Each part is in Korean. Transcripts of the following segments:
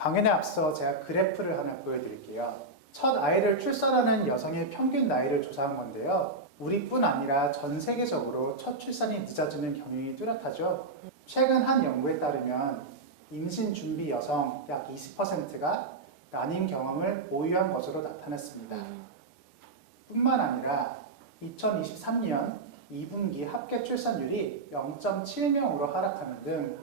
강연에 앞서 제가 그래프를 하나 보여드릴게요. 첫 아이를 출산하는 여성의 평균 나이를 조사한 건데요. 우리뿐 아니라 전 세계적으로 첫 출산이 늦어지는 경향이 뚜렷하죠. 최근 한 연구에 따르면 임신 준비 여성 약 20%가 난임 경험을 보유한 것으로 나타났습니다. 뿐만 아니라 2023년 2분기 합계 출산율이 0.7명으로 하락하는 등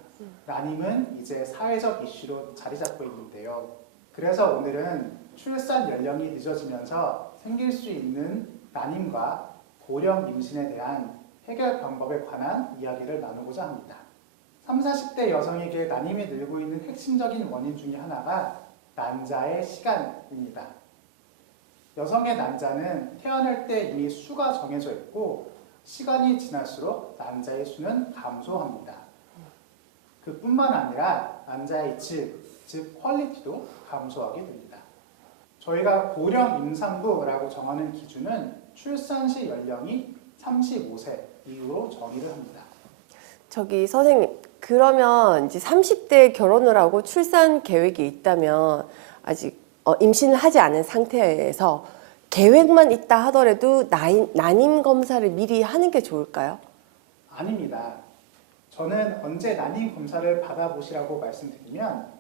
난임은 이제 사회적 이슈로 자리 잡고 있는데요. 그래서 오늘은 출산 연령이 늦어지면서 생길 수 있는 난임과 고령 임신에 대한 해결 방법에 관한 이야기를 나누고자 합니다. 30, 40대 여성에게 난임이 늘고 있는 핵심적인 원인 중에 하나가 난자의 시간입니다. 여성의 난자는 태어날 때 이미 수가 정해져 있고 시간이 지날수록 난자의 수는 감소합니다. 그뿐만 아니라 난자의 질, 즉 퀄리티도 감소하게 됩니다. 저희가 고령 임산부라고 정하는 기준은 출산 시 연령이 35세 이후로 정의를 합니다. 저기 선생님, 그러면 이제 30대에 결혼을 하고 출산 계획이 있다면 아직 임신을 하지 않은 상태에서 계획만 있다 하더라도 난임 검사를 미리 하는 게 좋을까요? 아닙니다. 저는 언제 난임 검사를 받아보시라고 말씀드리면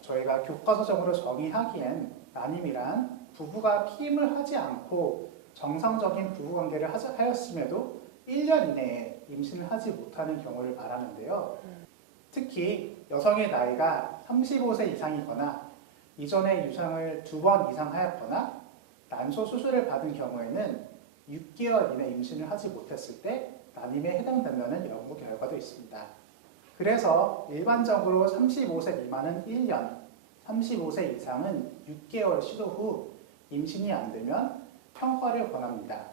저희가 교과서적으로 정의하기엔 난임이란 부부가 피임을 하지 않고 정상적인 부부관계를 하였음에도 1년 이내에 임신을 하지 못하는 경우를 말하는데요. 특히 여성의 나이가 35세 이상이거나 이전에 유상을 2번 이상 하였거나 난소 수술을 받은 경우에는 6개월 이내 임신을 하지 못했을 때 난임에 해당된다는 연구 결과도 있습니다. 그래서 일반적으로 35세 미만은 1년, 35세 이상은 6개월 시도 후 임신이 안 되면 평가를 권합니다.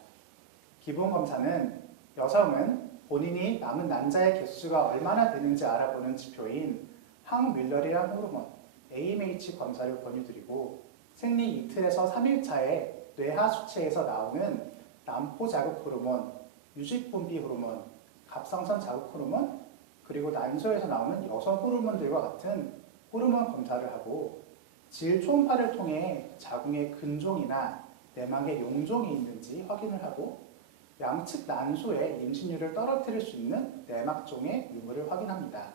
기본 검사는 여성은 본인이 남은 난자의 개수가 얼마나 되는지 알아보는 지표인 항뮬러리안 호르몬 AMH 검사를 권유드리고 생리 이틀에서 3일 차에 뇌하 수치에서 나오는 난포 자극 호르몬, 유직 분비 호르몬, 갑상선 자극 호르몬, 그리고 난소에서 나오는 여성 호르몬들과 같은 호르몬 검사를 하고 질 초음파를 통해 자궁의 근종이나 내막에 용종이 있는지 확인을 하고 양측 난소의 임신율을 떨어뜨릴 수 있는 내막종의 유무를 확인합니다.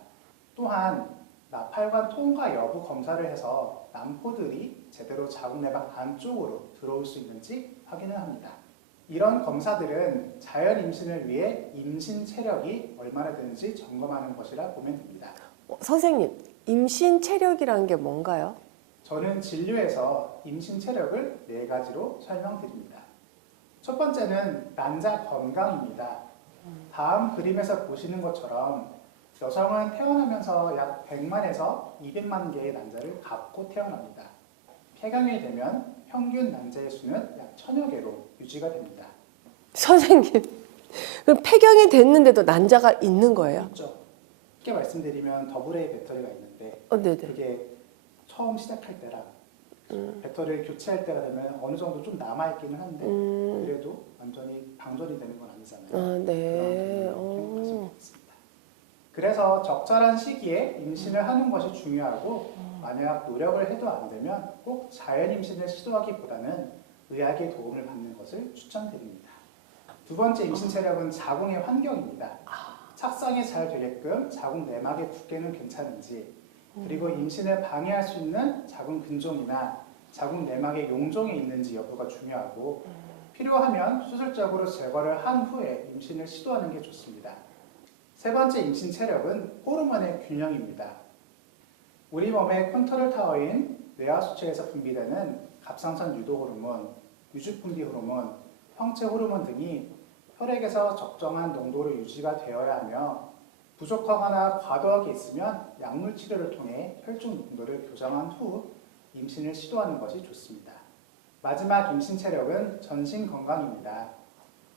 또한 나팔관 통과 여부 검사를 해서 난포들이 제대로 자궁 내막 안쪽으로 들어올 수 있는지 확인을 합니다. 이런 검사들은 자연 임신을 위해 임신 체력이 얼마나 되는지 점검하는 것이라 보면 됩니다. 선생님, 임신 체력이라는 게 뭔가요? 저는 진료에서 임신 체력을 4가지로 설명드립니다. 첫 번째는 난자 건강입니다. 다음 그림에서 보시는 것처럼 여성은 태어나면서 약 100만에서 200만 개의 난자를 갖고 태어납니다. 폐경이 되면 평균 난자의 수는 약 1000여 개로 유지가 됩니다. 선생님, 그럼 폐경이 됐는데도 난자가 있는 거예요? 있죠. 쉽게 말씀드리면 더블A 배터리가 있는데 네네. 그게 처음 시작할 때랑 배터리를 교체할 때가 되면 어느 정도 좀 남아있기는 한데 그래도 완전히 방전이 되는 건 아니잖아요. 네. 그런 말씀드리겠습니다. 그래서 적절한 시기에 임신을 하는 것이 중요하고 만약 노력을 해도 안 되면 꼭 자연 임신을 시도하기보다는 의학의 도움을 받는 것을 추천드립니다. 두 번째 임신 체력은 자궁의 환경입니다. 착상이 잘 되게끔 자궁 내막의 두께는 괜찮은지 그리고 임신을 방해할 수 있는 자궁 근종이나 자궁 내막에 용종이 있는지 여부가 중요하고 필요하면 수술적으로 제거를 한 후에 임신을 시도하는 게 좋습니다. 세 번째 임신 체력은 호르몬의 균형입니다. 우리 몸의 컨트롤 타워인 뇌하 수체에서 분비되는 갑상선 유도 호르몬, 유직 분비 호르몬, 황체 호르몬 등이 혈액에서 적정한 농도로 유지가 되어야 하며 부족하거나 과도하게 있으면 약물 치료를 통해 혈중 농도를 교정한 후 임신을 시도하는 것이 좋습니다. 마지막 임신 체력은 전신 건강입니다.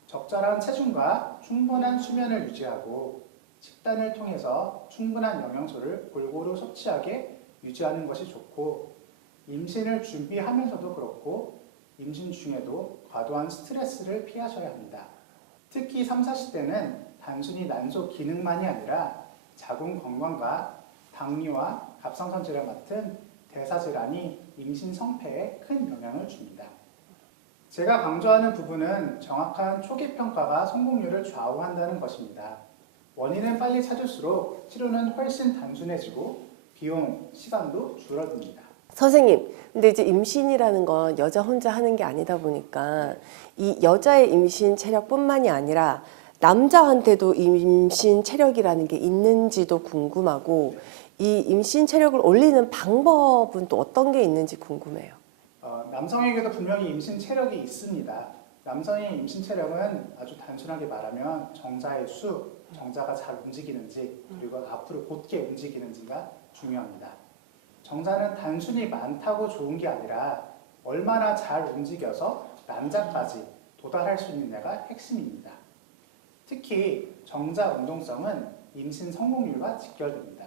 적절한 체중과 충분한 수면을 유지하고 식단을 통해서 충분한 영양소를 골고루 섭취하게 유지하는 것이 좋고 임신을 준비하면서도 그렇고 임신 중에도 과도한 스트레스를 피하셔야 합니다. 특히 30, 40대는 단순히 난소 기능만이 아니라 자궁 건강과 당뇨와 갑상선 질환 같은 대사질환이 임신 성패에 큰 영향을 줍니다. 제가 강조하는 부분은 정확한 초기 평가가 성공률을 좌우한다는 것입니다. 원인은 빨리 찾을수록 치료는 훨씬 단순해지고 비용, 시간도 줄어듭니다. 선생님, 근데 이제 임신이라는 건 여자 혼자 하는 게 아니다 보니까 이 여자의 임신 체력뿐만이 아니라 남자한테도 임신 체력이라는 게 있는지도 궁금하고 이 임신 체력을 올리는 방법은 또 어떤 게 있는지 궁금해요. 남성에게도 분명히 임신 체력이 있습니다. 남성의 임신 체력은 아주 단순하게 말하면 정자의 수, 정자가 잘 움직이는지 그리고 앞으로 곧게 움직이는지가 중요합니다. 정자는 단순히 많다고 좋은 게 아니라 얼마나 잘 움직여서 난자까지 도달할 수 있느냐가 핵심입니다. 특히 정자 운동성은 임신 성공률과 직결됩니다.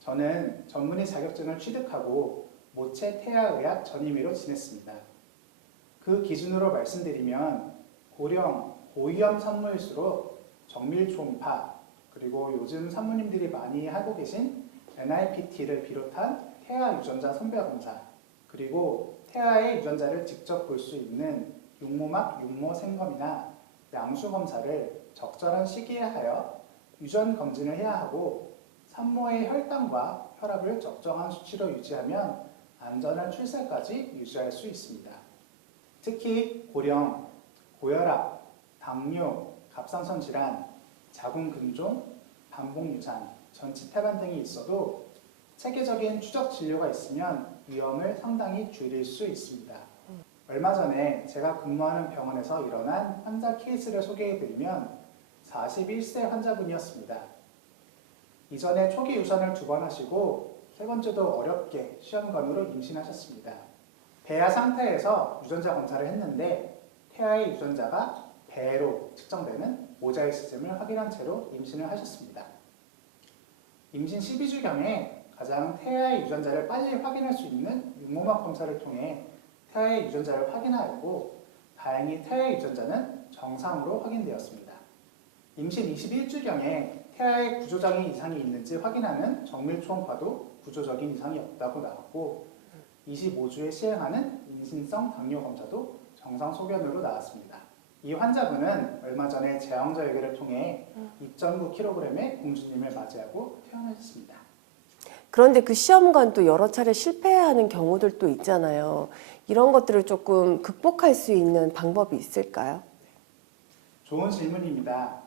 저는 전문의 자격증을 취득하고 모체 태아의학 전임의로 지냈습니다. 그 기준으로 말씀드리면 고령, 고위험 산모일수록 정밀 초음파 그리고 요즘 산모님들이 많이 하고 계신 NIPT를 비롯한 태아 유전자 선별 검사 그리고 태아의 유전자를 직접 볼 수 있는 육모막 육모 생검이나 양수 검사를 적절한 시기에 하여 유전 검진을 해야 하고 산모의 혈당과 혈압을 적정한 수치로 유지하면 안전한 출산까지 유지할 수 있습니다. 특히 고령, 고혈압, 당뇨, 갑상선 질환, 자궁근종, 반복유산, 전치태반 등이 있어도 체계적인 추적 진료가 있으면 위험을 상당히 줄일 수 있습니다. 얼마 전에 제가 근무하는 병원에서 일어난 환자 케이스를 소개해드리면 41세 환자분이었습니다. 이전에 초기 유산을 2번 하시고 세 번째도 어렵게 시험관으로 임신하셨습니다. 배아 상태에서 유전자 검사를 했는데 태아의 유전자가 배로 측정되는 모자이시즘을 확인한 채로 임신을 하셨습니다. 임신 12주경에 가장 태아의 유전자를 빨리 확인할 수 있는 육모막 검사를 통해 태아의 유전자를 확인하였고 다행히 태아의 유전자는 정상으로 확인되었습니다. 임신 21주경에 태아의 구조적인 이상이 있는지 확인하는 정밀 초음파도 구조적인 이상이 없다고 나왔고 25주에 시행하는 임신성 당뇨 검사도 정상 소견으로 나왔습니다. 이 환자분은 얼마 전에 제왕절개를 통해 2.9kg의 공주님을 맞이하고 태어나셨습니다. 그런데 그 시험관도 여러 차례 실패하는 경우들도 있잖아요. 이런 것들을 조금 극복할 수 있는 방법이 있을까요? 좋은 질문입니다.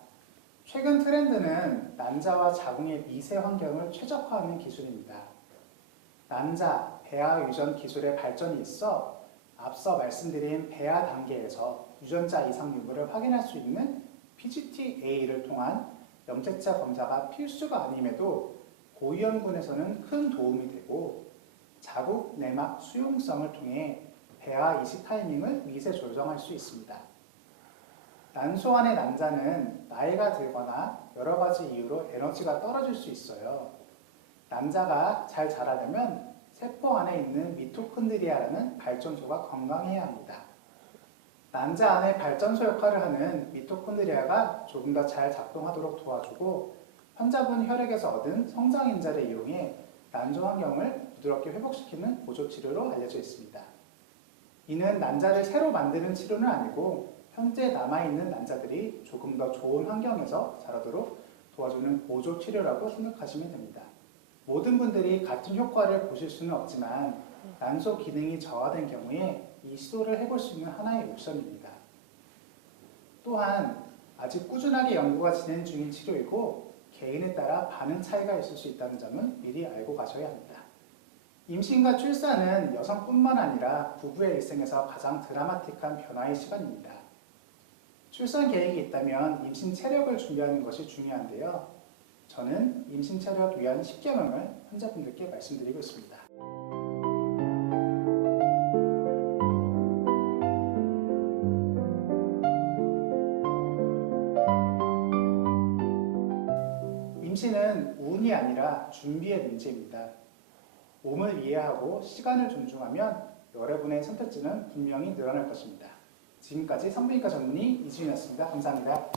최근 트렌드는 난자와 자궁의 미세 환경을 최적화하는 기술입니다. 난자, 배아 유전 기술의 발전이 있어 앞서 말씀드린 배아 단계에서 유전자 이상 유무를 확인할 수 있는 PGT-A를 통한 염색체 검사가 필수가 아님에도 고위험군에서는 큰 도움이 되고 자국 내막 수용성을 통해 배아 이식 타이밍을 미세 조정할 수 있습니다. 난소안의 난자는 나이가 들거나 여러 가지 이유로 에너지가 떨어질 수 있어요. 난자가 잘 자라려면 세포 안에 있는 미토콘드리아라는 발전소가 건강해야 합니다. 난자 안에 발전소 역할을 하는 미토콘드리아가 조금 더 잘 작동하도록 도와주고 환자분 혈액에서 얻은 성장인자를 이용해 난소 환경을 부드럽게 회복시키는 보조 치료로 알려져 있습니다. 이는 난자를 새로 만드는 치료는 아니고 현재 남아있는 난자들이 조금 더 좋은 환경에서 자라도록 도와주는 보조 치료라고 생각하시면 됩니다. 모든 분들이 같은 효과를 보실 수는 없지만 난소 기능이 저하된 경우에 이 시도를 해볼 수 있는 하나의 옵션입니다. 또한 아직 꾸준하게 연구가 진행 중인 치료이고 개인에 따라 반응 차이가 있을 수 있다는 점은 미리 알고 가셔야 합니다. 임신과 출산은 여성뿐만 아니라 부부의 일생에서 가장 드라마틱한 변화의 시간입니다. 출산 계획이 있다면 임신 체력을 준비하는 것이 중요한데요. 저는 임신 체력 위한 10계명을 환자분들께 말씀드리고 있습니다. 임신은 운이 아니라 준비의 문제입니다. 몸을 이해하고 시간을 존중하면 여러분의 선택지는 분명히 늘어날 것입니다. 지금까지 산부인과 전문의 이주인이었습니다. 감사합니다.